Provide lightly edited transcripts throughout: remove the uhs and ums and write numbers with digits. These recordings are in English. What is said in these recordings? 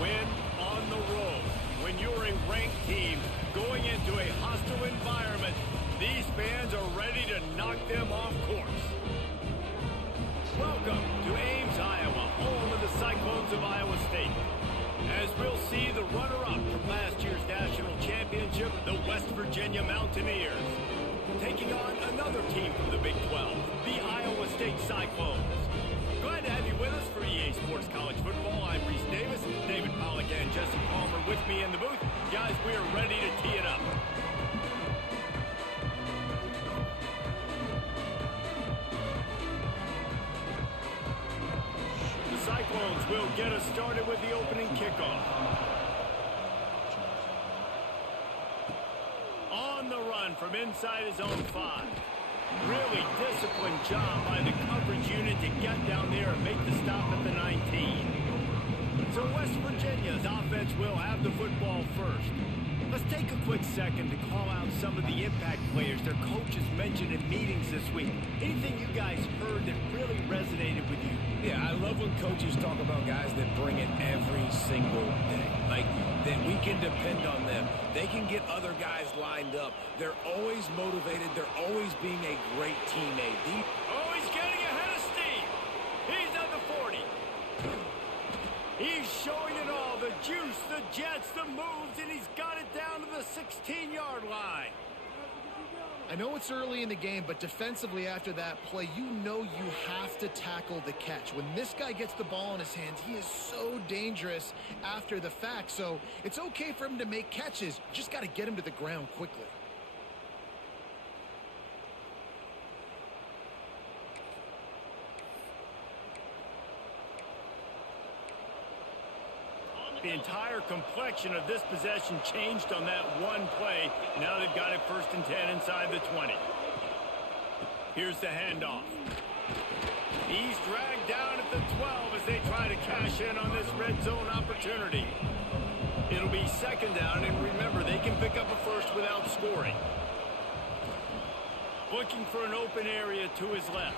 win on the road. When you're a ranked team going into a hostile environment, these fans are ready to knock them off course. Welcome to Ames, Iowa, home of the Cyclones of Iowa State. As we'll see the runner-up from last year's national championship, the West Virginia Mountaineers, taking on another team from the Big 12, the Iowa State Cyclones. Glad to have you with us for EA Sports College Football. I'm Reese Davis, David Pollack and Jesse Palmer with me in the booth. Guys, we are ready to tee it up. The Cyclones will get us started with the opening kickoff. On the run from inside his own 5. Really disciplined job by the coverage unit to get down there and make the stop at the 19. So West Virginia's offense will have the football first. Let's take a quick second to call out some of the impact players their coaches mentioned in meetings this week. Anything you guys heard that really resonated with you? Yeah, I love when coaches talk about guys that bring it every single day. Like, that we can depend on them. They can get other guys lined up. They're always motivated. They're always being a great teammate. Oh, he's getting ahead of steam. He's at the 40. He's showing it all. The juice, the jets, the moves, and he's got it down to the 16-yard line. I know it's early in the game, but defensively after that play, you know you have to tackle the catch. When this guy gets the ball in his hands, he is so dangerous after the fact. So it's okay for him to make catches. Just got to get him to the ground quickly. The entire complexion of this possession changed on that one play. Now they've got it 1st and 10 inside the 20. Here's the handoff. He's dragged down at the 12 as they try to cash in on this red zone opportunity. It'll be 2nd down, and remember, they can pick up a first without scoring. Looking for an open area to his left.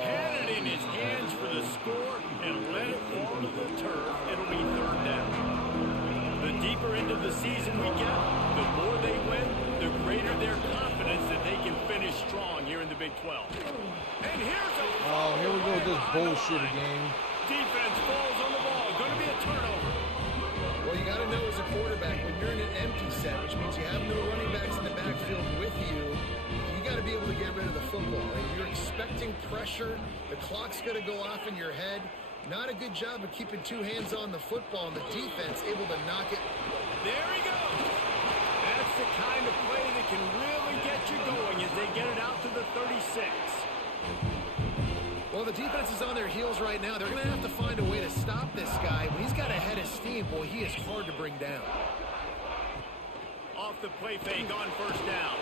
Had it in his hands for the score and let it fall to the turf. It'll be 3rd down. The deeper into the season we get, the more they win, the greater their confidence that they can finish strong here in the Big 12. And here's a oh, here we go with this bullshit again. Defense falls on the ball. Going to be a turnover. Well, you got to know as a quarterback, when you're in an empty set, which means you have no running backs in the backfield with you, got to be able to get rid of the football. You're expecting pressure. The clock's going to go off in your head. Not a good job of keeping 2 hands on the football, and the defense able to knock it. There he goes. That's the kind of play that can really get you going as they get it out to the 36. Well, the defense is on their heels right now. They're going to have to find a way to stop this guy. When he's got a head of steam, boy, he is hard to bring down. Off the play fake on 1st down.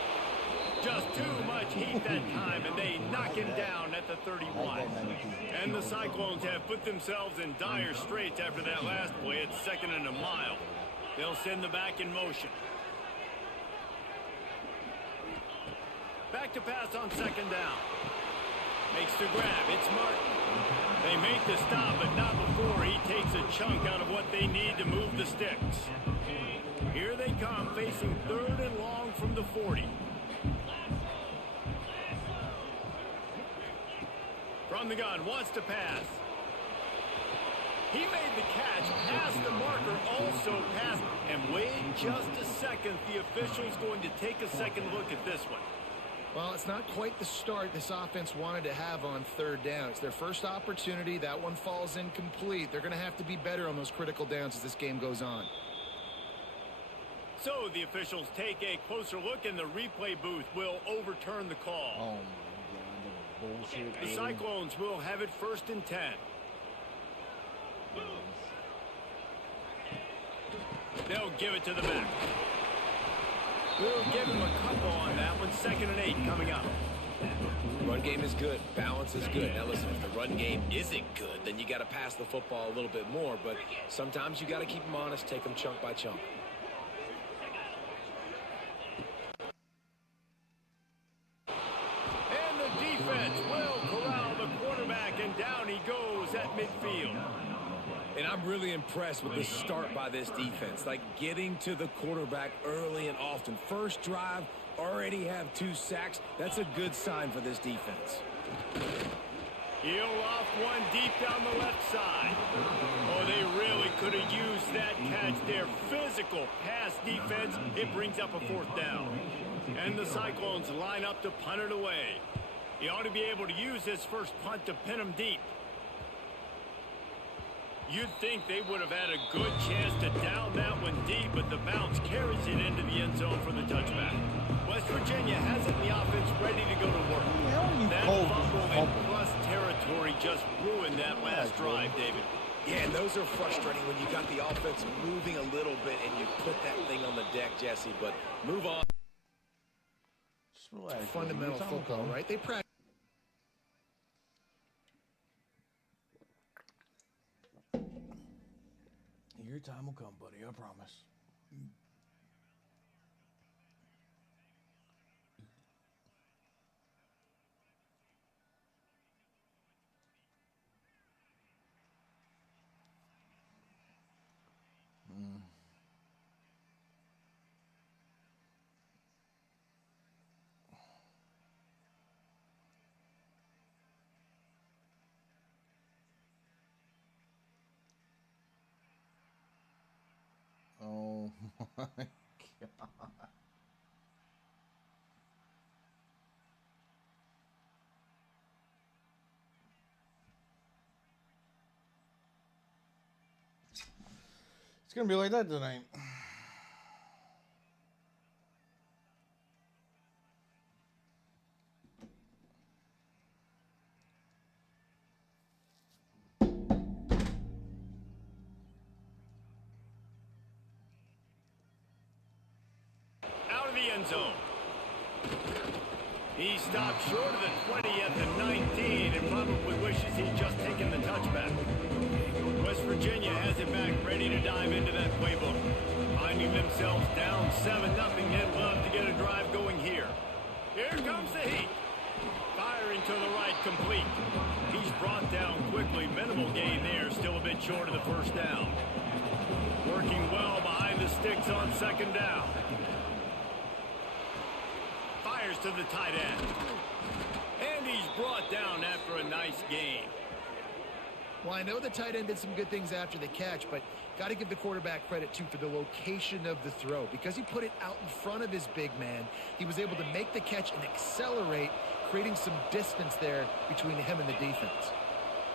Just too much heat that time, and they knock him down at the 31. And the Cyclones have put themselves in dire straits after that last play. It's 2nd and a mile. They'll send the back in motion. Back to pass on 2nd down. Makes the grab. It's Martin. They make the stop, but not before he takes a chunk out of what they need to move the sticks. Here they come, facing 3rd and long from the 40. From the gun, wants to pass. He made the catch, past the marker, also passed. And wait just a second, the official's going to take a second look at this one. Well, it's not quite the start this offense wanted to have on 3rd down. It's their first opportunity. That one falls incomplete. They're going to have to be better on those critical downs as this game goes on. So the officials take a closer look, and the replay booth will overturn the call. Oh, my God. The bullshit. The Cyclones will have it 1st and 10. They'll give it to the back. We'll give him a couple on that one. 2nd and 8 coming up. Run game is good. Balance is good. Now, listen, if the run game isn't good, then you got to pass the football a little bit more. But sometimes you got to keep them honest, take them chunk by chunk. And the defense will corral the quarterback, and down he goes at midfield. And And I'm really impressed with the start by this defense. Like getting to the quarterback early and often. First drive, already have 2 sacks. That's a good sign for this defense. He'll off one deep down the left side. Oh, they really could have used that catch there. Physical pass defense. It brings up a 4th down. And the Cyclones line up to punt it away. He ought to be able to use this first punt to pin him deep. You'd think they would have had a good chance to down that one deep, but the bounce carries it into the end zone for the touchback. West Virginia has it in the offense ready to go to work. That fumble in plus territory just ruined that last drive, David. Yeah, and those are frustrating when you got the offense moving a little bit and you put that thing on the deck, Jesse, but move on. Fundamental football, right? They practice. Your time will come, buddy. I promise. Oh my God. It's gonna be like that tonight. Zone. He stopped short of the 20 at the 19 and probably wishes he'd just taken the touchback. West Virginia has it back, ready to dive into that playbook. Finding themselves down 7-0, they'd love to get a drive going here. Here comes the heat. Firing to the right, complete. He's brought down quickly. Minimal gain there, still a bit short of the first down. Working well behind the sticks on 2nd down. Fires to the tight end. And he's brought down after a nice gain. Well, I know the tight end did some good things after the catch, but got to give the quarterback credit, too, for the location of the throw. Because he put it out in front of his big man, he was able to make the catch and accelerate, creating some distance there between him and the defense.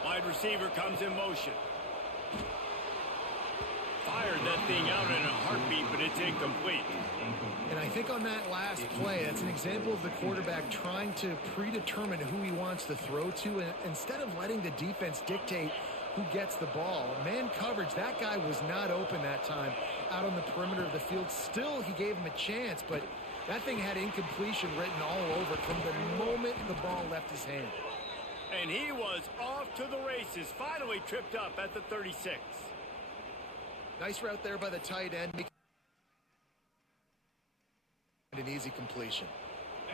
Wide receiver comes in motion. Fired that thing out in a heartbeat, but it's incomplete. And I think on that last play, that's an example of the quarterback trying to predetermine who he wants to throw to, and instead of letting the defense dictate who gets the ball. Man coverage, that guy was not open that time out on the perimeter of the field. Still, he gave him a chance, but that thing had incompletion written all over it from the moment the ball left his hand. And he was off to the races, finally tripped up at the 36. Nice route there by the tight end. An easy completion.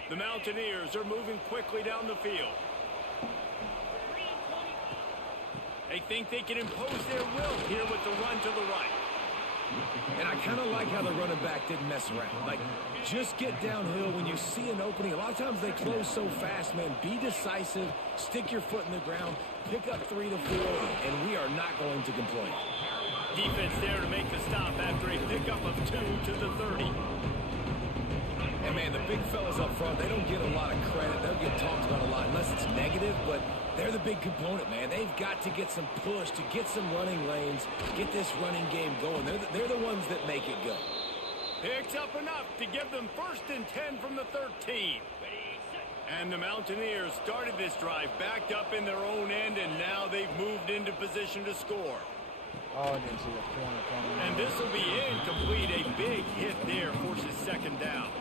The Mountaineers are moving quickly down the field. They think they can impose their will here with the run to the right. And I kind of like how the running back didn't mess around. Like, just get downhill when you see an opening. A lot of times they close so fast, man. Be decisive, stick your foot in the ground, pick up 3 to 4, and we are not going to complain. Defense there to make the stop after a pickup of 2 to the 30. And, man, the big fellas up front, they don't get a lot of credit. They'll get talked about a lot unless it's negative, but they're the big component, man. They've got to get some push, to get some running lanes, get this running game going. They're the ones that make it go. Picks up enough to give them 1st and 10 from the 13. And the Mountaineers started this drive backed up in their own end, and now they've moved into position to score. Oh, I didn't see that corner coming. And this will be incomplete. A big hit there forces 2nd down.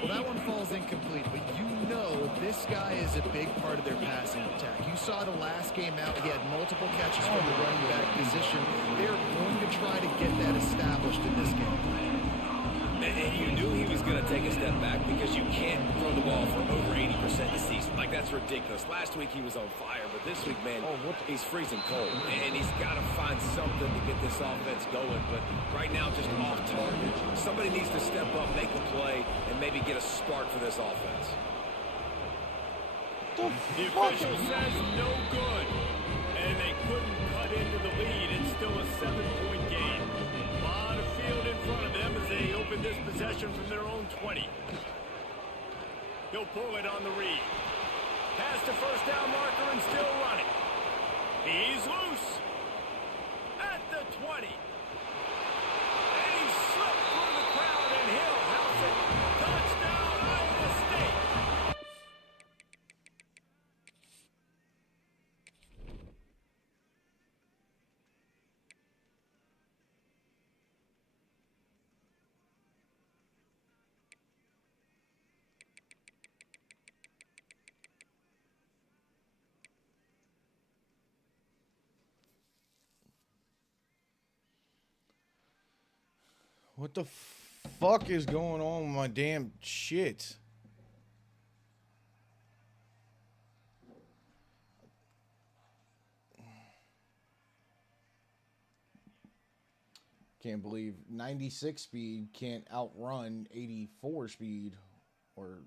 Well, that one falls incomplete, but you know this guy is a big part of their passing attack. You saw the last game out. He had multiple catches from the running back position. They're going to try to get that established in this game. And you knew he was going to take a step back because you can't throw the ball for over 80% this season. Like, that's ridiculous. Last week he was on fire, but this week, man, he's freezing cold. And he's got to find something to get this offense going. But right now, just off target. Somebody needs to step up, make a play, and maybe get a spark for this offense. The official says no good. And they couldn't cut into the lead. It's still a 7-point game. A lot of field in front of them as they open this possession from their own 20. He'll pull it on the read. Pass to first down marker and still running. He's loose. At the 20. And he slipped through the crowd and he'll house it. Touchdown, Iowa State. What the fuck is going on with my damn shit? Can't believe 96 speed can't outrun 84 speed or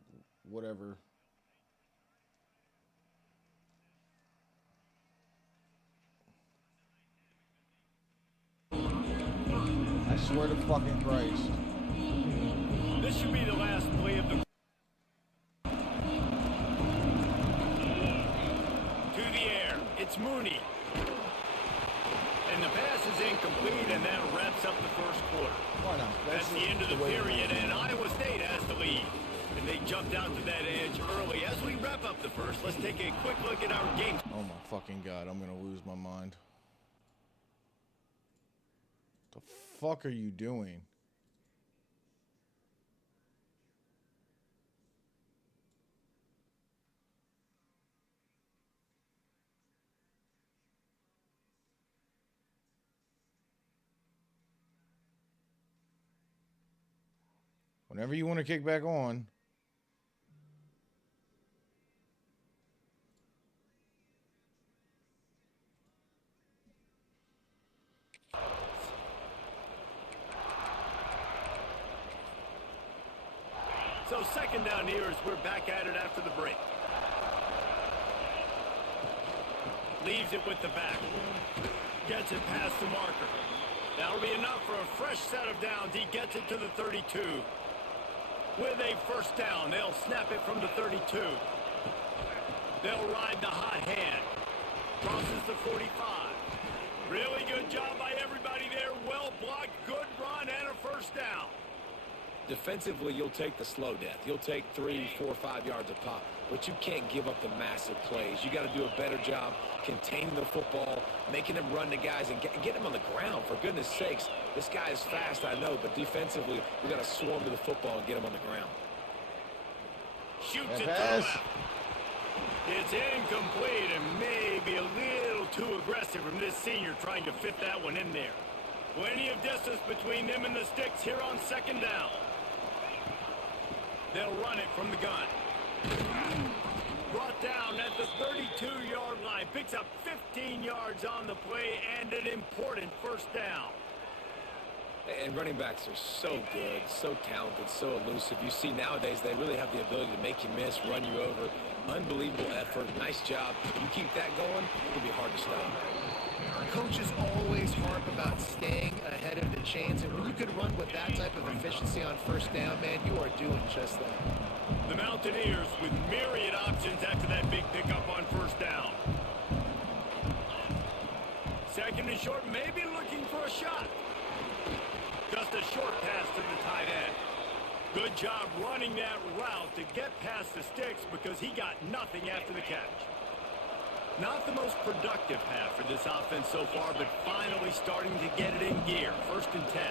whatever. I swear to fucking Christ. This should be the last play of the... To the air. It's Mooney. And the pass is incomplete, and that wraps up the first quarter. Why not? That's the end of the period, and Iowa State has the lead. And they jumped out to that edge early. As we wrap up the first, let's take a quick look at our game. Oh my fucking God, I'm gonna lose my mind. The fuck are you doing? Whenever you want to kick back on. So second down here as we're back at it after the break. Leaves it with the back. Gets it past the marker. That'll be enough for a fresh set of downs. He gets it to the 32. With a first down, they'll snap it from the 32. They'll ride the hot hand. Crosses the 45. Really good job by everybody there. Well blocked, good run, and a first down. Defensively, you'll take the slow death. You'll take 3, 4, 5 yards a pop, but you can't give up the massive plays. You got to do a better job containing the football, making them run the guys, and get them on the ground. For goodness sakes, this guy is fast, I know, but defensively, we got to swarm to the football and get him on the ground. Shoots it to the left. It's incomplete and maybe a little too aggressive from this senior trying to fit that one in there. Plenty of distance between them and the sticks here on second down. They'll run it from the gun. Brought down at the 32-yard line. Picks up 15 yards on the play and an important first down. And running backs are so good, so talented, so elusive. You see nowadays they really have the ability to make you miss, run you over. Unbelievable effort. Nice job. You keep that going, it'll be hard to stop. Coaches always harp about staying ahead of the chains, and when you can run with that type of efficiency on first down, man, you are doing just that. The Mountaineers with myriad options after that big pickup on first down. Second and short, maybe looking for a shot. Just a short pass to the tight end. Good job running that route to get past the sticks because he got nothing after the catch. Not the most productive half for this offense so far, but finally starting to get it in gear. First and 10.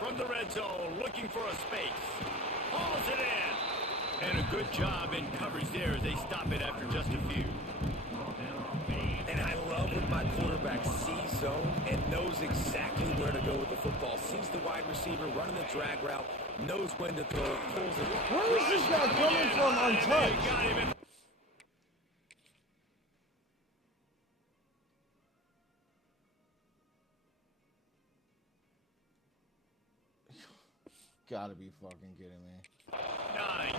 From the red zone, looking for a space. Hauls it in. And a good job in coverage there as they stop it after just a few. And I love when my quarterback sees zone and knows exactly where to go with the football. Sees the wide receiver running the drag route, knows when to throw, pulls it. Where is this guy coming from untouched? Gotta be fucking kidding me. 9.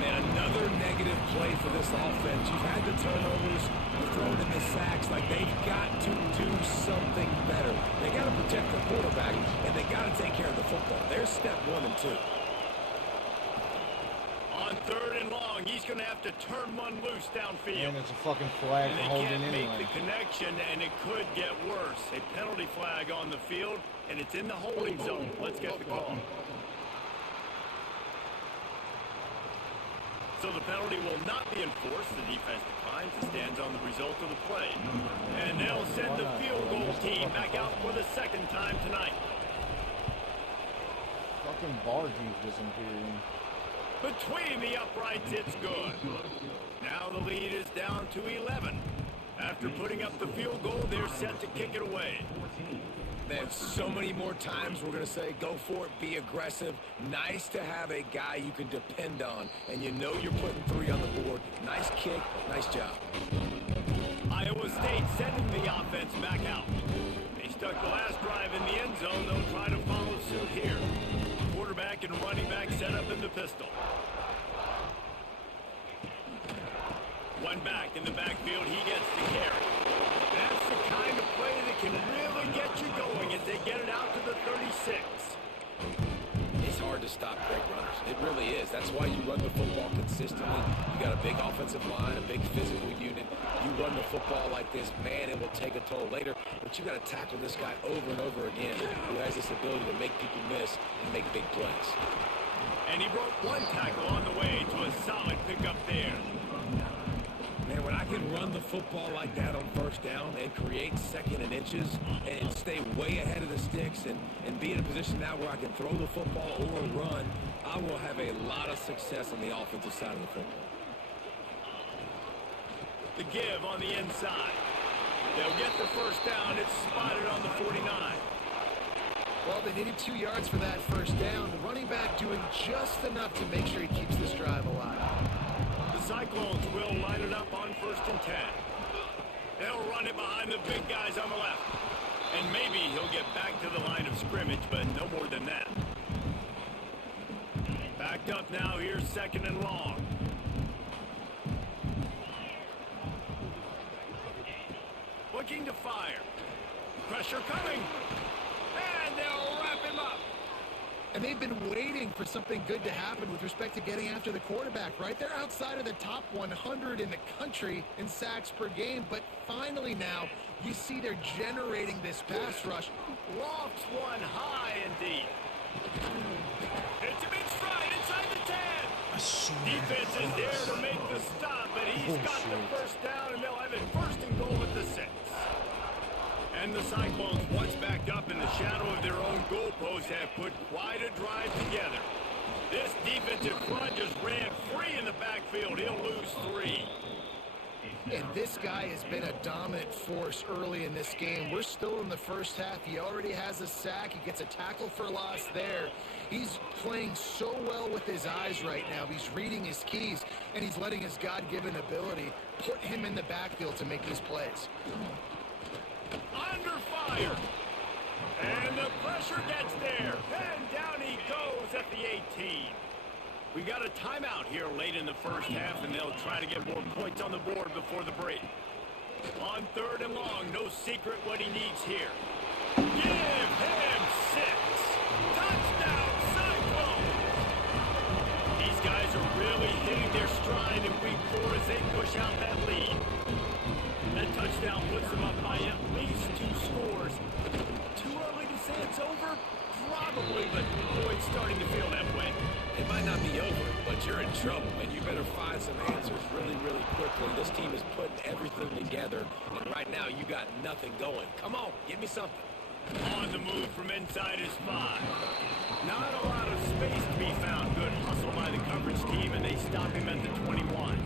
Man, another negative play for this offense. You've had the turnovers, you've thrown in the sacks. Like, they've got to do something better. They got to protect the quarterback, and they got to take care of the football. There's step 1 and 2. On 3rd and long, he's going to have to turn one loose downfield. And it's a fucking flag And for they holding can't make anyway. the connection, and it could get worse. A penalty flag on the field, and it's in the holding zone. Let's get the call. So the penalty will not be enforced. The defense declines and stands on the result of the play. And they'll send the field goal team back out for the 2nd time tonight. Fucking bar keeps disappearing. Between the uprights, it's good. Now the lead is down to 11. After putting up the field goal, they're set to kick it away. There's so many more times we're going to say, go for it, be aggressive. Nice to have a guy you can depend on, and you know you're putting 3 on the board. Nice kick, nice job. Iowa State sending the offense back out. They stuck the last drive in the end zone. They'll try to follow suit here. Quarterback and running back set up in the pistol. One back in the backfield. He gets the carry. That's the kind of play that can really get you going as they get it out to the 36. It's hard to stop great runners. It really is. That's why you run the football consistently. You got a big offensive line, a big physical unit. You run the football like this, man, it will take a toll later. But you got to tackle this guy over and over again who has this ability to make people miss and make big plays. And he broke one tackle on the way to a solid pickup there. Man, when I can run the football like that on 1st down and create 2nd and inches and stay way ahead of the sticks and be in a position now where I can throw the football or run, I will have a lot of success on the offensive side of the football. The give on the inside. They'll get the 1st down. It's spotted on the 49. Well, they needed 2 yards for that 1st down. The running back doing just enough to make sure he keeps this drive alive. Cyclones will line it up on 1st and 10. They'll run it behind the big guys on the left. And maybe he'll get back to the line of scrimmage, but no more than that. Backed up now, here's 2nd and long. Looking to fire. Pressure coming. And they'll wrap him up. And they've been waiting for something good to happen with respect to getting after the quarterback, right? They're outside of the top 100 in the country in sacks per game, but finally now you see they're generating this pass rush. Lofts one high indeed. It's a big stride inside the 10. Defense is there to make the stop, but he's got the 1st down, and they'll have it 1st and goal at the 6. And the Cyclones, once backed up in the shadow of their own goalpost, have put quite a drive together. This defensive front just ran free in the backfield. He'll lose 3. And this guy has been a dominant force early in this game. We're still in the 1st half. He already has a sack. He gets a tackle for loss there. He's playing so well with his eyes right now. He's reading his keys, and he's letting his God-given ability put him in the backfield to make these plays. Under fire. And the pressure gets there. And down he goes at the 18. We got a timeout here late in the 1st half, and they'll try to get more points on the board before the break. On 3rd and long, no secret what he needs here. Give him 6. Touchdown, Cyclone. These guys are really hitting their stride in week 4 as they push out that lead. That touchdown puts them up by at least 2 scores. Too early to say it's over? Probably, but boy, it's starting to feel that way. It might not be over, but you're in trouble, and you better find some answers really, really quickly. This team is putting everything together, and right now you got nothing going. Come on, give me something. On the move from inside his 5. Not a lot of space to be found. Good hustle by the coverage team, and they stop him at the 21.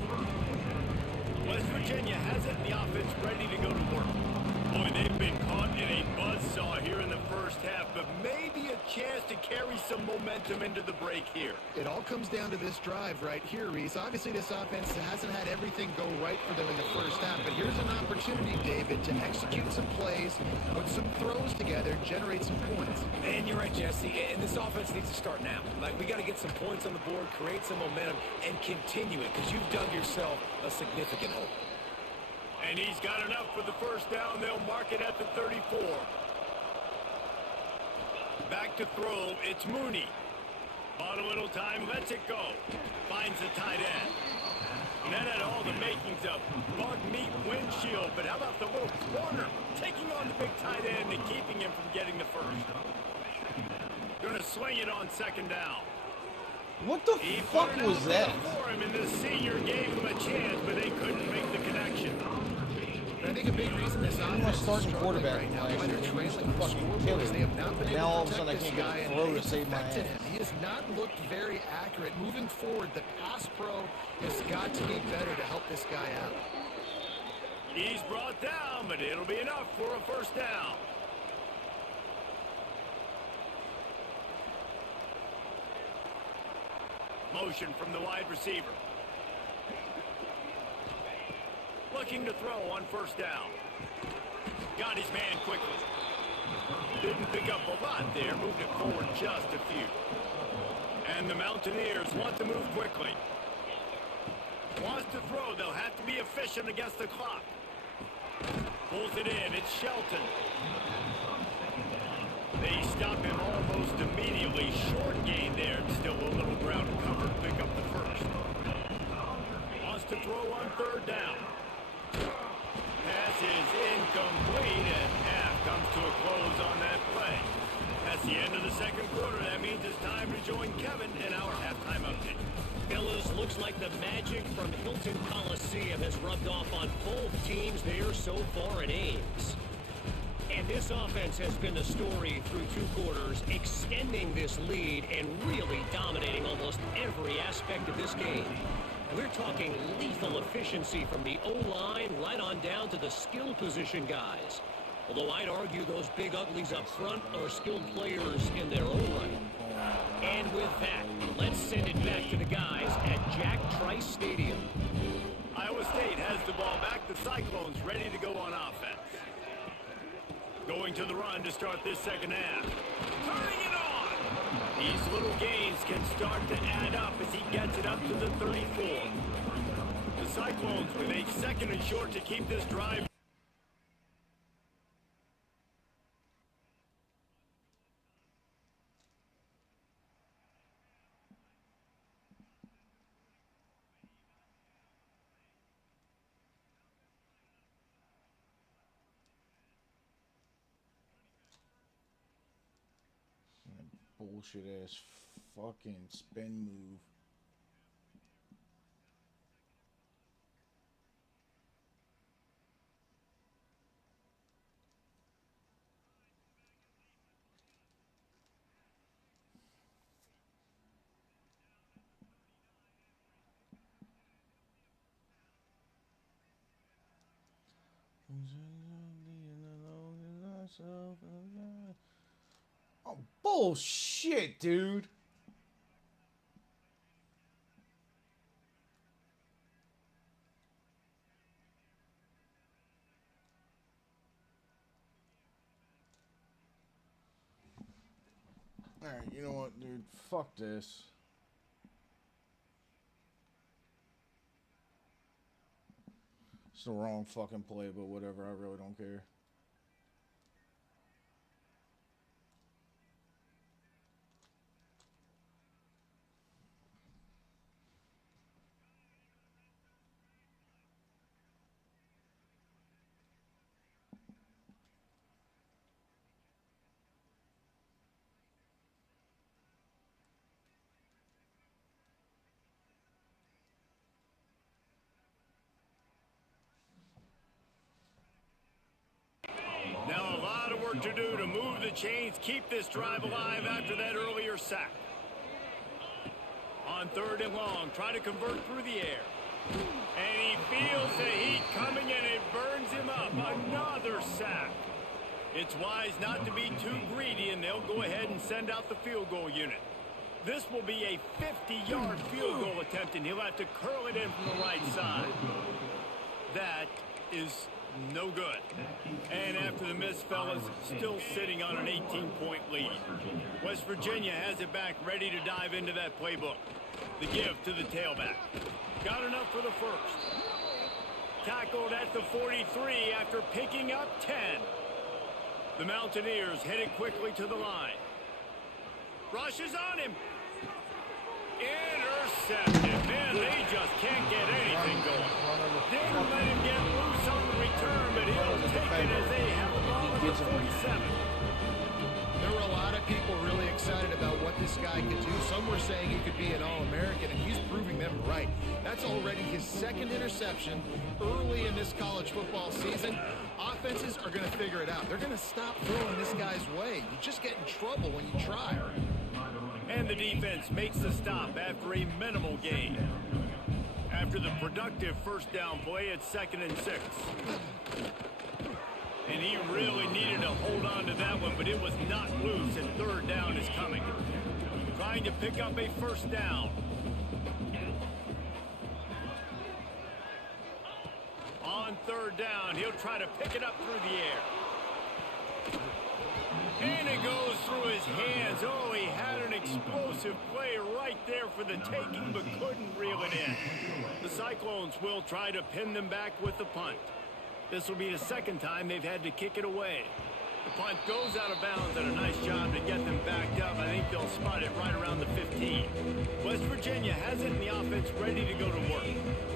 West Virginia has it, and the offense ready to go to work. and they've been caught in a buzzsaw here in the first half, but maybe a chance to carry some momentum into the break here. It all comes down to this drive right here, Reese. Obviously, this offense hasn't had everything go right for them in the first half, but here's an opportunity, David, to execute some plays, put some throws together, generate some points. And you're right, Jesse, and this offense needs to start now. Like, we got to get some points on the board, create some momentum, and continue it, because you've dug yourself a significant hole. And he's got enough for the first down. They'll mark it at the 34. Back to throw. It's Mooney. Bought a little time. Lets it go. Finds the tight end. And that had all the makings of bug meat windshield. But how about the little corner? Taking on the big tight end and keeping him from getting the first. Going to swing it on second down. What the fuck was that? For him, and the senior gave him a chance, but they couldn't make the connection. I think a big reason this offense my is starting struggling quarterback right now, last why year, they're he trailing used to the fucking scoreboard, kill is it. they have not been Now able all to of a sudden I protect can't this get guy, a throw and to it's save my affected ass. him. He has not looked very accurate. Moving forward, the pass pro has got to be better to help this guy out. He's brought down, but it'll be enough for a first down. Motion from the wide receiver. Looking to throw on first down. Got his man quickly. Didn't pick up a lot there. Moved it forward just a few. And the Mountaineers want to move quickly. Wants to throw. They'll have to be efficient against the clock. Pulls it in. It's Shelton. They stop him almost immediately. Short gain there. Still a little ground cover. Pick up the first. Wants to throw on third down. Pass is incomplete, and half comes to a close on that play. That's the end of the second quarter. That means it's time to join Kevin in our halftime update. Fellas, looks like the magic from Hilton Coliseum has rubbed off on both teams there so far in Ames. And this offense has been the story through two quarters, extending this lead and really dominating almost every aspect of this game. We're talking lethal efficiency from the O-line right on down to the skill position guys. Although I'd argue those big uglies up front are skilled players in their own right. And with that, let's send it back to the guys at Jack Trice Stadium. Iowa State has the ball back. The Cyclones ready to go on offense. Going to the run to start this second half. Turning it on! These little gains can start to add up as he gets it up to the 34. The Cyclones with a second and short to keep this drive. Bullshit ass fucking spin move. Oh, bullshit, dude. Alright, you know what, dude? Fuck this. It's the wrong fucking play, but whatever. I really don't care. Now a lot of work to do to move the chains, keep this drive alive after that earlier sack. On third and long, try to convert through the air. And he feels the heat coming and it burns him up. Another sack. It's wise not to be too greedy, and they'll go ahead and send out the field goal unit. This will be a 50-yard field goal attempt, and he'll have to curl it in from the right side. That is no good. And after the miss, fellas, still sitting on an 18-point lead. West Virginia has it back, ready to dive into that playbook. The give to the tailback. Got enough for the first. Tackled at the 43 after picking up 10. The Mountaineers headed quickly to the line. Rushes on him. Intercepted. Man, they just can't get anything going. Didn't let him get loose on the return, but he'll take it as they have a ball at the 47. There were a lot of people really excited about what this guy could do. Some were saying he could be an All-American, and he's proving them right. That's already his second interception early in this college football season. Offenses are going to figure it out. They're going to stop throwing this guy's way. You just get in trouble when you try. And the defense makes the stop after a minimal gain. After the productive first down play, it's 2nd and 6. And he really needed to hold on to that one, but it was not loose, and 3rd down is coming. Trying to pick up a first down. On 3rd down, he'll try to pick it up through the air. And it goes through his hands. Oh, he had an explosive play right there for the taking, but couldn't reel it in. The Cyclones will try to pin them back with the punt. This will be the 2nd time they've had to kick it away. The punt goes out of bounds, and a nice job to get them backed up. I think they'll spot it right around the 15. West Virginia has it in the offense ready to go to work.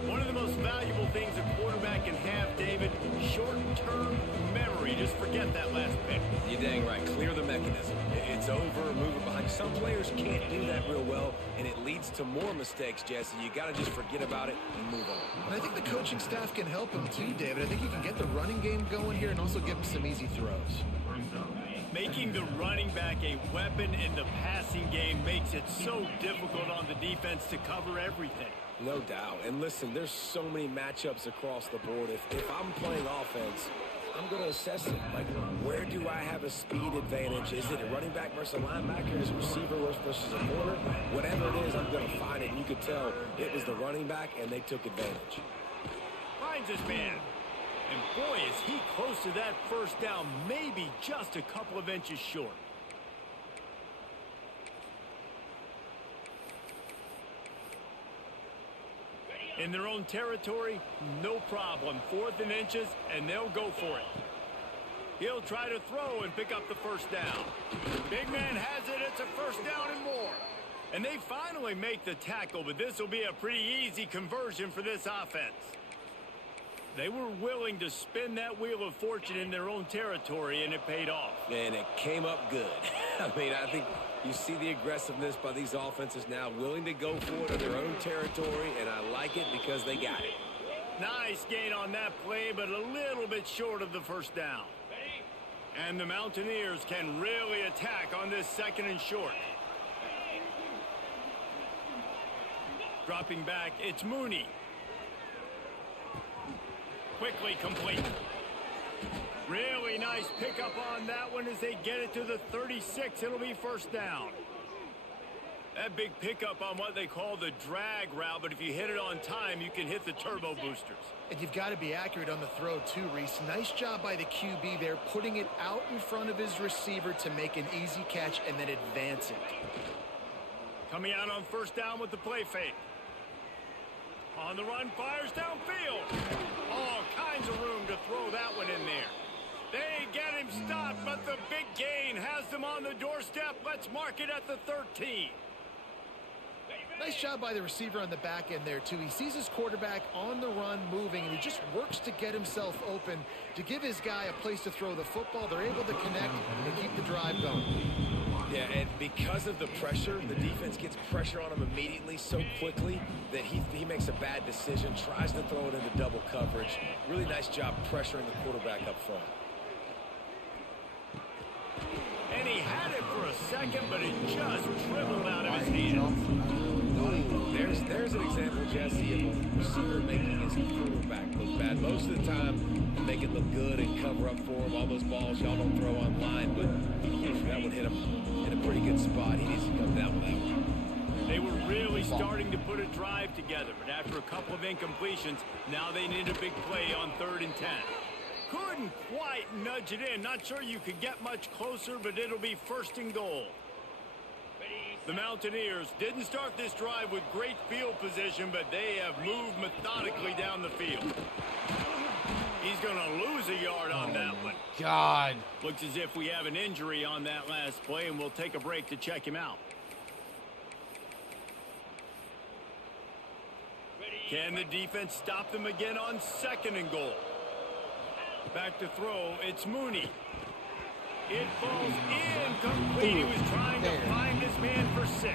One of the most valuable things a quarterback can have, David, short-term memory. Just forget that last pick. You're dang right. Clear the mechanism. It's over, move it behind. Some players can't do that real well, and it leads to more mistakes, Jesse. You got to just forget about it and move on. And I think the coaching staff can help him too, David. I think you can get the running game going here and also give him some easy throws. Making the running back a weapon in the passing game makes it so difficult on the defense to cover everything. No doubt. And listen, there's so many matchups across the board. If I'm playing offense, I'm going to assess it. Like, where do I have a speed advantage? Is it a running back versus a linebacker? Is it a receiver versus a corner? Whatever it is, I'm going to find it. And you could tell it was the running back, and they took advantage. Finds his man. And boy, is he close to that first down, maybe just a couple of inches short. In their own territory, no problem. 4th and inches, and they'll go for it. He'll try to throw and pick up the first down. Big man has it. It's a first down and more. And they finally make the tackle, but this will be a pretty easy conversion for this offense. They were willing to spin that wheel of fortune in their own territory, and it paid off. And it came up good. I mean, I think you see the aggressiveness by these offenses now, willing to go for it in their own territory, and I like it because they got it. Nice gain on that play, but a little bit short of the first down. And the Mountaineers can really attack on this 2nd and short. Dropping back, it's Mooney. Quickly complete. Really nice pickup on that one as they get it to the 36. It'll be first down. That big pickup on what they call the drag route, but if you hit it on time, you can hit the turbo boosters. And you've got to be accurate on the throw too, Reese. Nice job by the QB there, putting it out in front of his receiver to make an easy catch and then advance it. Coming out on first down with the play fake. On the run, fires downfield. All kinds of room to throw that one in there. They get him stopped, but the big gain has them on the doorstep. Let's mark it at the 13. Nice job by the receiver on the back end there, too. He sees his quarterback on the run moving, and he just works to get himself open to give his guy a place to throw the football. They're able to connect and keep the drive going. Yeah, and because of the pressure, the defense gets pressure on him immediately so quickly that he makes a bad decision, tries to throw it into double coverage. Really nice job pressuring the quarterback up front. And he had it for a second, but it just dribbled out of his hands. Ooh, there's there's an example, Jesse, of a receiver making his quarterback look bad. Most of the time, you make it look good and cover up for him. All those balls y'all don't throw online, but that would hit him in a pretty good spot. He needs to come down with that one. They were really starting to put a drive together, but after a couple of incompletions, now they need a big play on 3rd and 10. Couldn't quite nudge it in. Not sure you could get much closer, but it'll be 1st and goal. The Mountaineers didn't start this drive with great field position, but they have moved methodically down the field. He's going to lose a yard on that one. God. Looks as if we have an injury on that last play, and we'll take a break to check him out. Can the defense stop them again on 2nd and goal? Back to throw, it's Mooney. It falls incomplete. He was trying to find his man for 6.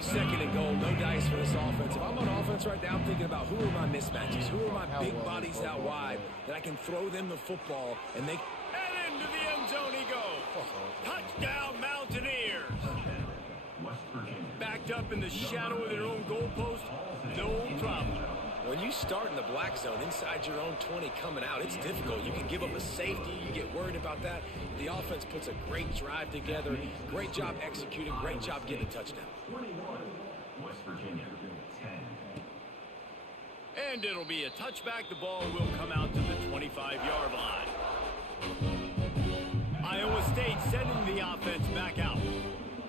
2nd and goal, no dice for this offense. If I'm on offense right now, I'm thinking about who are my mismatches, who are my big bodies out wide that I can throw them the football and they... And into the end zone he goes. Touchdown, Mountaineers. Backed up in the shadow of their own goalpost, no problem. When you start in the black zone inside your own 20 coming out, it's difficult. You can give up a safety. You get worried about that. The offense puts a great drive together. Great job executing. Great job getting a touchdown. 21, West Virginia, 10. And it'll be a touchback. The ball will come out to the 25-yard line. Iowa State sending the offense back out.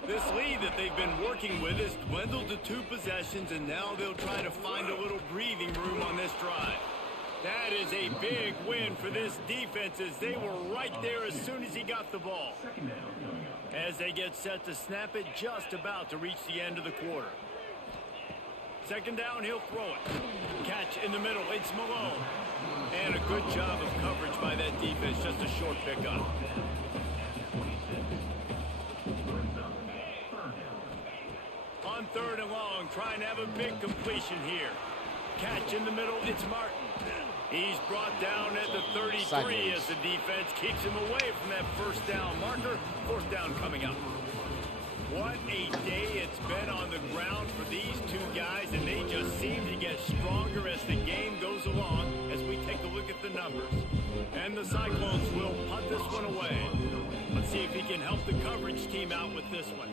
This lead that they've been working with has dwindled to 2 possessions, and now they'll try to find a little breathing room on this drive. That is a big win for this defense, as they were right there as soon as he got the ball. As they get set to snap it, just about to reach the end of the quarter. 2nd down, he'll throw it. Catch in the middle, it's Malone. And a good job of coverage by that defense, just a short pickup. On 3rd and long, trying to have a big completion here. Catch in the middle, it's Martin. He's brought down at the 33 as the defense keeps him away from that 1st down marker. 4th down coming up. What a day it's been on the ground for these 2 guys, and they just seem to get stronger as the game goes along as we take a look at the numbers. And the Cyclones will punt this one away. Let's see if he can help the coverage team out with this one.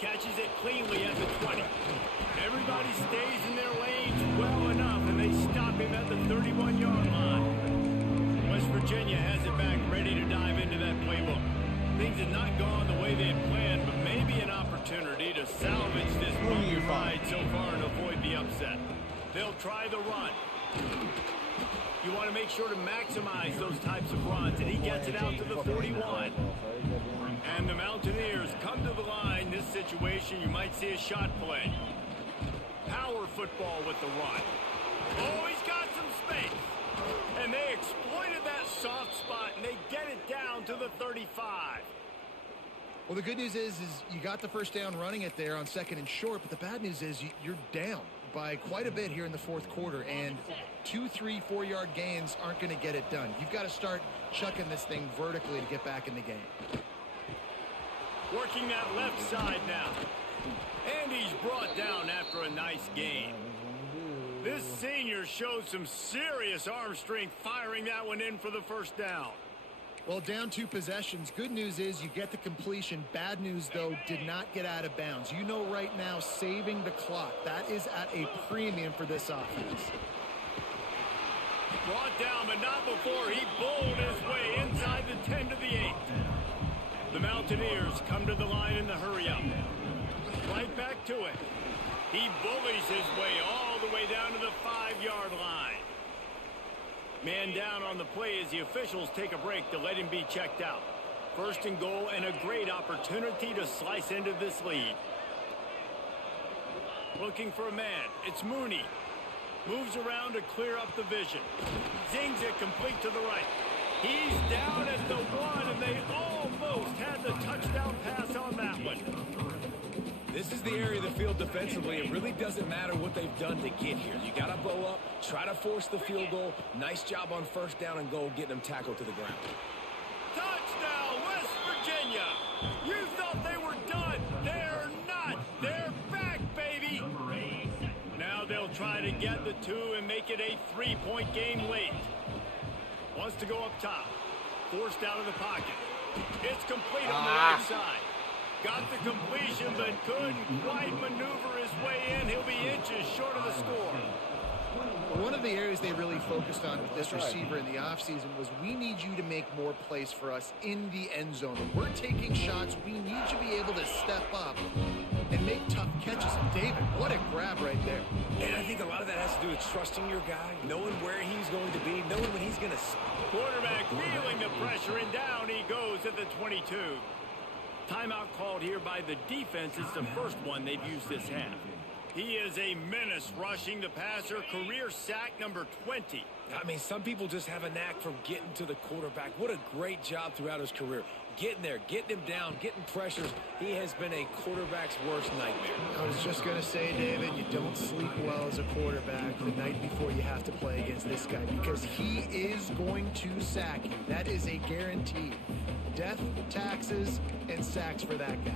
Catches it cleanly at the 20. Everybody stays in their lanes well enough, and they stop him at the 31-yard line. West Virginia has it back, ready to dive into that playbook. Things have not gone the way they had planned, but maybe an opportunity to salvage this bumpy ride so far and avoid the upset. They'll try the run. You want to make sure to maximize those types of runs, and he gets it out to the 41. And the Mountaineers come to the line. This situation, you might see a shot play. Power football with the run. Oh, he's got some space. And they exploited that soft spot, and they get it down to the 35. Well, the good news is you got the 1st down running it there on 2nd and short, but the bad news is you're down by quite a bit here in the 4th quarter, and 2, 3, 4-yard gains aren't going to get it done. You've got to start chucking this thing vertically to get back in the game. Working that left side now. And he's brought down after a nice gain. This senior showed some serious arm strength firing that one in for the 1st down. Well, down 2 possessions. Good news is you get the completion. Bad news, though, did not get out of bounds. You know right now, saving the clock, that is at a premium for this offense. Brought down, but not before he bowled his way inside the 10 to the 8. The Mountaineers come to the line in the hurry-up. Right back to it. He bullies his way all the way down to the 5-yard line. Man down on the play as the officials take a break to let him be checked out. 1st and goal, and a great opportunity to slice into this lead. Looking for a man. It's Mooney. Moves around to clear up the vision. Zings it complete to the right. He's down at the 1, and they almost had the touchdown pass on that one. This is the area of the field defensively. It really doesn't matter what they've done to get here. You got to bow up, try to force the field goal. Nice job on 1st down and goal, getting them tackled to the ground. Touchdown, West Virginia! You get the two and make it a 3-point game late. Wants to go up top. Forced out of the pocket. It's complete on the right side. Got the completion, but couldn't quite maneuver his way in. He'll be inches short of the score. One of the areas they really focused on with this receiver in the offseason was we need you to make more plays for us in the end zone. When we're taking shots, we need you to be able to step up and make tough catches. And David, what a grab right there. And I think a lot of that has to do with trusting your guy, knowing where he's going to be, knowing when he's going to... Quarterback feeling the pressure, and down he goes at the 22. Timeout called here by the defense. It's the first one they've used this half. He is a menace rushing the passer. Career sack number 20. I mean, some people just have a knack for getting to the quarterback. What a great job throughout his career. Getting there, getting him down, getting pressures. He has been a quarterback's worst nightmare. I was just going to say, David, you don't sleep well as a quarterback the night before you have to play against this guy because he is going to sack you. That is a guarantee. Death, taxes, and sacks for that guy.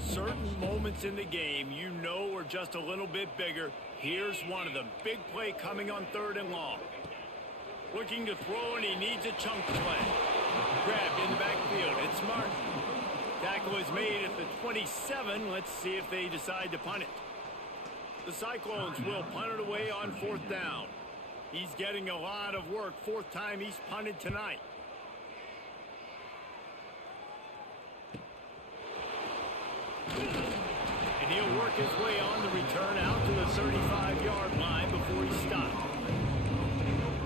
Certain moments in the game you know are just a little bit bigger. Here's one of them. Big play coming on 3rd and long. Looking to throw, and he needs a chunk play. Grabbed in the backfield. It's Martin. Tackle is made at the 27. Let's see if they decide to punt it. The Cyclones will punt it away on 4th down. He's getting a lot of work. 4th time he's punted tonight. And he'll work his way on the return out to the 35-yard line before he stopped.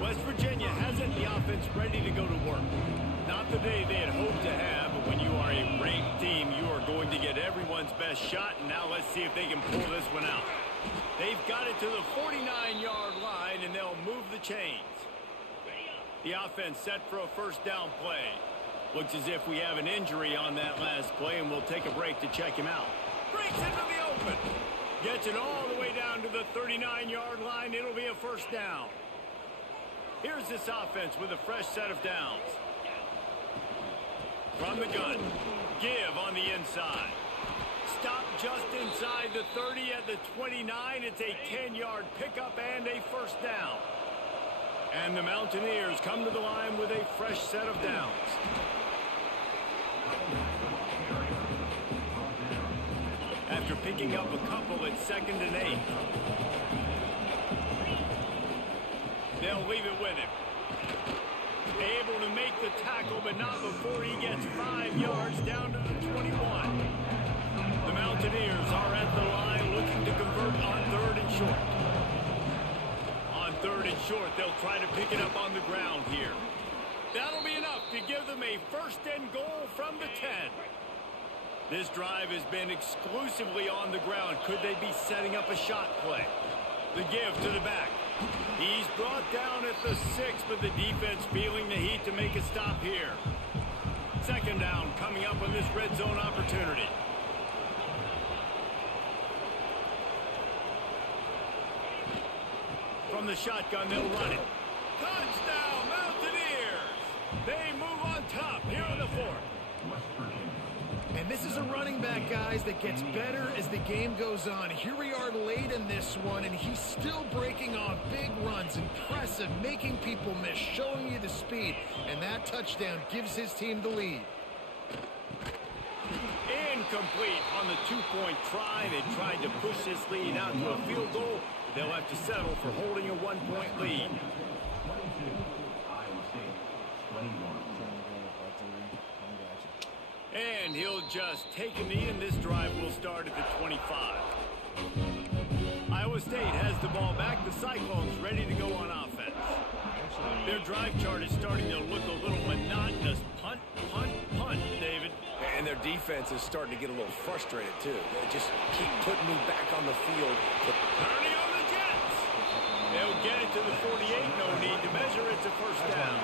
West Virginia hasn't the offense ready to go to work. Not the day they had hoped to have, but when you are a ranked team, you are going to get everyone's best shot, and now let's see if they can pull this one out. They've got it to the 49-yard line, and they'll move the chains. The offense set for a 1st down play. Looks as if we have an injury on that last play, and we'll take a break to check him out. Breaks into the open. Gets it all the way down to the 39-yard line. It'll be a 1st down. Here's this offense with a fresh set of downs. From the gun. Give on the inside. Stop just inside the 30 at the 29. It's a 10-yard pickup and a 1st down. And the Mountaineers come to the line with a fresh set of downs. After picking up a couple at 2nd and 8. They'll leave it with him. Able to make the tackle, but not before he gets 5 yards down to the 21. The Mountaineers are at the line looking to convert on 3rd and short. On 3rd and short, they'll try to pick it up on the ground here. That'll be enough to give them a 1st and goal from the 10. This drive has been exclusively on the ground. Could they be setting up a shot play? The give to the back. He's brought down at the 6, but the defense feeling the heat to make a stop here. 2nd down coming up on this red zone opportunity. From the shotgun, they'll run it. Touchdown, Mountaineers! They move on top here in the 4th. And this is a running back, guys, that gets better as the game goes on. Here we are late in this one, and he's still breaking off big runs. Impressive, making people miss, showing you the speed. And that touchdown gives his team the lead. Incomplete on the 2-point try. They tried to push this lead out to a field goal. They'll have to settle for holding a 1-point lead. And he'll just take a knee, and this drive will start at the 25. Iowa State has the ball back. The Cyclones ready to go on offense. Their drive chart is starting to look a little monotonous. Punt, punt, punt, David. And their defense is starting to get a little frustrated, too. They just keep putting me back on the field. Turning on the Jets. They'll get it to the 48. No need to measure. It's a 1st down.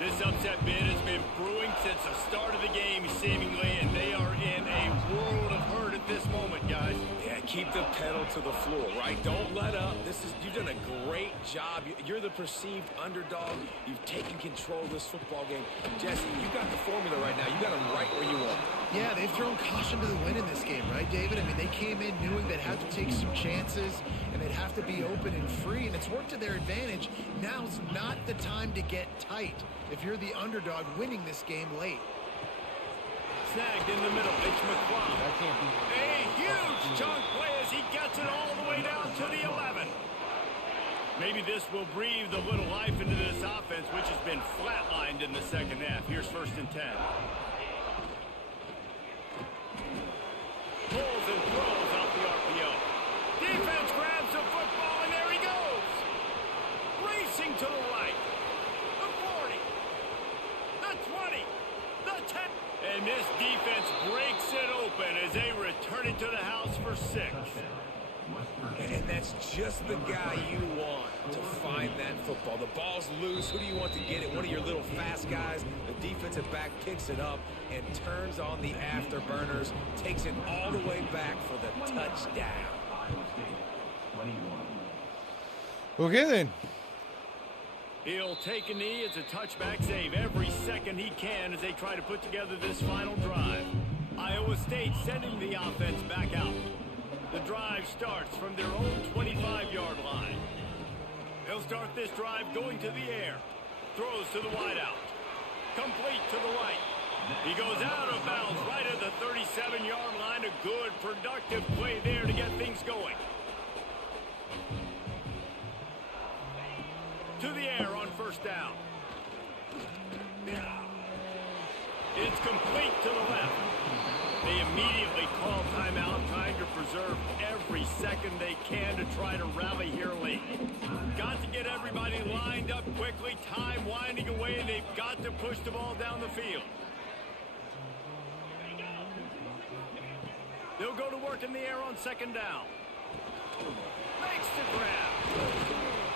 This upset bid has been brewing since the start of the game, seemingly, and they are in a world of hurt at this moment, guys. Yeah, keep the pedal to the floor, right? Don't let up. You've done a great job. You're the perceived underdog. You've taken control of this football game. Jesse, you got the formula right now. You got them right where you want. Yeah, they've thrown caution to the wind in this game, right, David? I mean, they came in knowing they'd have to take some chances and they'd have to be open and free, and it's worked to their advantage. Now's not the time to get tight if you're the underdog winning this game late. Snagged in the middle, it's McClung. That can't be. A huge chunk play as he gets it all the way down to the 11. Maybe this will breathe a little life into this offense, which has been flatlined in the second half. Here's 1st and 10. Pulls and throws out the RPO. Defense grabs the football, and there he goes. Racing to the right. The 40. The 20. The 10. And this defense breaks it open as they return it to the house for 6. And that's just the guy you want to find that football. The ball's loose. Who do you want to get it? One of your little fast guys. The defensive back picks it up and turns on the afterburners. Takes it all the way back for the touchdown. Okay, then. He'll take a knee. It's a touchback save every second he can as they try to put together this final drive. Iowa State sending the offense back out. The drive starts from their own 25-yard line. They'll start this drive going to the air. Throws to the wideout. Complete to the right. He goes out of bounds right at the 37-yard line. A good, productive play there to get things going. To the air on 1st down. It's complete to the left. They immediately call timeout, trying to preserve every second they can to try to rally here late. Got to get everybody lined up quickly, time winding away, and they've got to push the ball down the field. They'll go to work in the air on 2nd down. Makes the grab.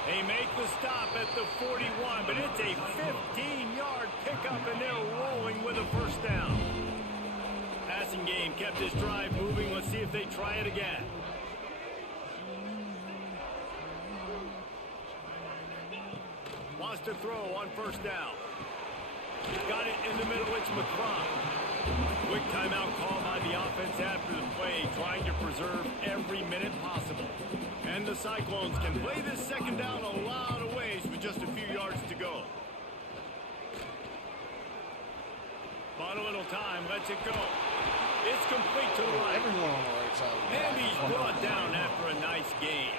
They make the stop at the 41, but it's a 15-yard pickup, and they're rolling with a 1st down. Passing game kept this drive moving. Let's see if they try it again. Wants to throw on 1st down. Got it in the middle. It's McClung. Quick timeout call by the offense after the play, trying to preserve every minute possible. And the Cyclones can play this 2nd down a lot of ways with just a few yards to go. Bought a little time, lets it go. It's complete to the right. Everyone on the right side. And he's brought down after a nice gain.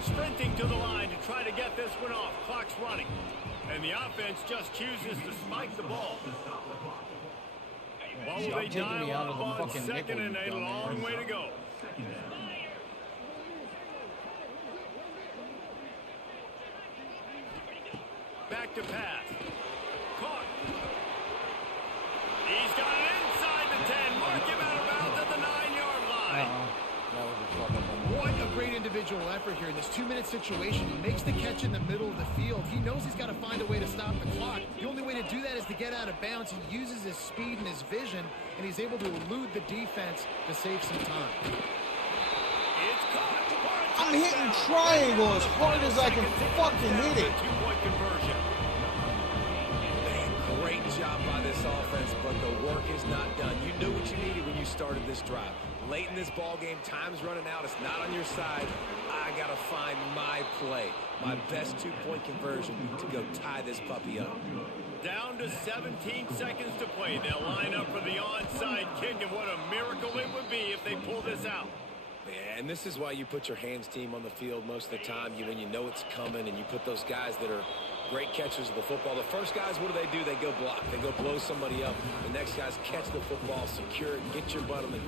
Sprinting to the line to try to get this one off. Clock's running. And the offense just chooses to spike the ball. What will they dial up on 2nd and a long way to go? Back to pass. Caught. He's got it inside the 10. Mark him out of bounds at the 9-yard line. That was a fuck up on What a great individual effort here in this 2-minute situation. He makes the catch in the middle of the field. He knows he's got to find a way to stop the clock. The only way to do that is to get out of bounds. He uses his speed and his vision, and he's able to elude the defense to save some time. It's caught. I'm hitting triangle as hard as I can fucking hit it. Two-point conversion. Man, great job by this offense, but the work is not done. You knew what you needed when you started this drive. Late in this ball game, time's running out. It's not on your side. I got to find my play, my best 2-point conversion to go tie this puppy up. Down to 17 seconds to play. They'll line up for the onside kick, and what a miracle it would be if they pull this out. Yeah, and this is why you put your hands team on the field most of the time. When you know it's coming, and you put those guys that are great catchers of the football. The first guys, what do? They go block. They go blow somebody up. The next guys catch the football, secure it, get your butt on the ground.